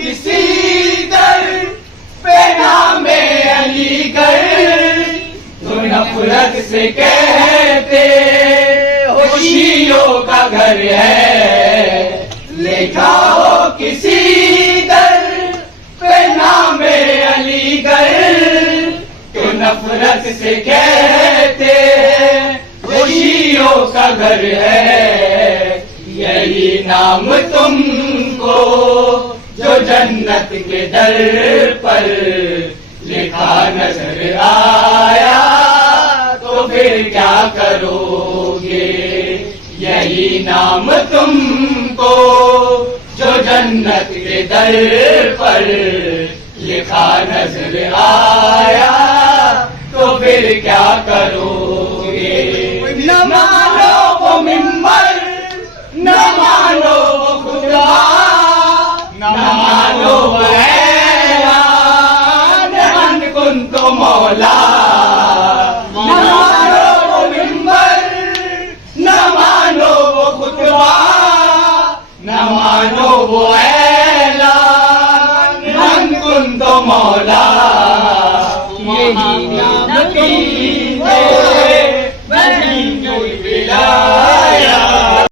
किसी दर पे नामे अलीगढ़, तो नफरत से कहते खुशियों का घर है। लिखा हो किसी दर पे नामे अलीगढ़, तो नफरत से कहते खुशियों का घर है। यही नाम तुमको जो जन्नत के दर पर लिखा नजर आया, तो फिर क्या करोगे। यही नाम तुमको जो जन्नत के दर पर लिखा नजर आया, तो फिर क्या करोगे। न मानो वो मिंबर, न मानो वो खुदा, न मानो वो ऐलान, मन कुन तो मौला,